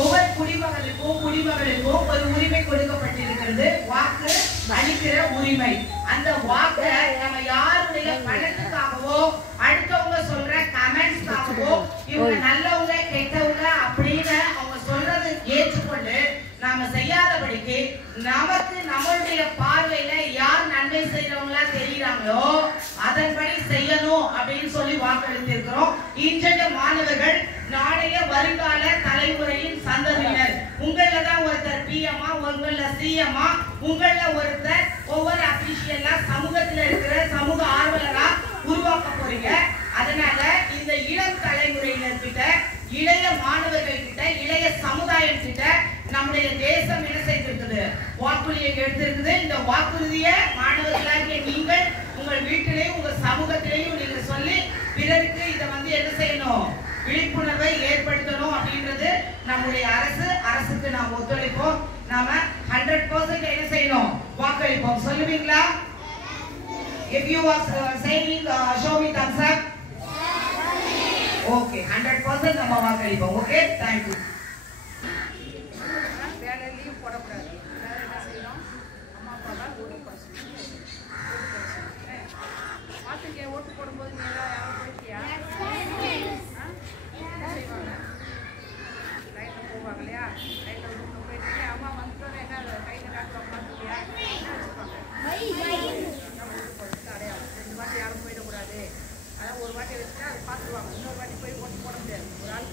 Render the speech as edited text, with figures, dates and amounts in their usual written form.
ஒவ்வொரு குடிமகனுக்கும் ஒரு உரிமை கொடுக்கப்பட்டிருக்கிறது, வாக்கு அளிக்கிற உரிமை. அந்த வாக்கை நம்ம யாருடைய பணத்துக்காகவோ அடுத்தவங்க சொல்ற கமெண்ட்ஸ்க்காகவோ இவங்க நல்லவங்க கெட்டவங்க அப்படின்னு அவங்க சொல்றது ஏற்றுக்கொண்டு நாம செய்யாதபடிக்கு நமக்கு நம்மளுடைய பார்வையில யார் நன்மை செய்யறவங்களா தெரியுறாங்களோ அதன்படி செய்யணும் அப்படின்னு சொல்லி வாக்களித்திருக்கிறோம். இன்றைய மாணவர்கள் நாளைய வருங்கால தலைமுறையின் சந்ததியினர். உங்கள தான் ஒருத்தர் பிஎம்மா, உங்கள சிஎம்மா, உங்கள ஒருத்தர் ஒவ்வொரு அபிஷியலா சமூகத்துல இருக்கிற சமூக ஆர்வலரா உருவாக்க போறீங்க. அதனால இந்த இளம் தலைமுறையினர் கிட்ட, இளைய மாணவர்கள் கிட்ட, இளைய சமுதாயம் கிட்ட நம்முடைய தேசம் என்ன செய்திருக்குது? வாக்குறுதியை எடுத்திருக்குது. இந்த வாக்குறுதியை மாணவர்களாகிய நீங்கள் உங்கள் வீட்டிலேயும் உங்க சமூகத்திலேயும் நீங்க சொல்லி பிறருக்கு இதை என்ன செய்யணும்? விழிப்புணர்வை ஏற்படுத்தணும் அப்படின்றது நம்முடைய அரசுக்கு நாம் ஒத்துழைப்போம். நாம 100% என்ன செய்யணும்? வாக்களிப்போம். சொல்லுவீங்களா? If you are saying show me thumbs up. Okay, 100% நம்ம வாக்களிப்போம். Okay, thank you. வேலை லீவ் போடக்கூடாது. எல்லாரும் என்ன செய்யணும்? அம்மா அப்பா தான் ஓட்டு போட சொல்லணும். பார்த்துக்கே, ஓட்டு போடும்போது நீ எல்லாம் யாரும் போயிட்டியா? என்ன செய்வாங்க? லைனில் போவாங்க இல்லையா? லைனில் போயிட்டு அம்மா வந்துட்டோன்னு என்ன கையில் காட்டுவாங்க பார்த்துக்கியா? என்ன வச்சுப்பாங்க? ஓட்டு போடுறதுக்கு அடையாளம். 2 வாட்டி யாரும் போயிடக்கூடாது. அதான் ஒரு வாட்டி வச்சுட்டா அதை பார்த்துருவாங்க. இன்னொரு வாட்டி போய் ஓட்டு போட முடியாது. ஒரு ஆள்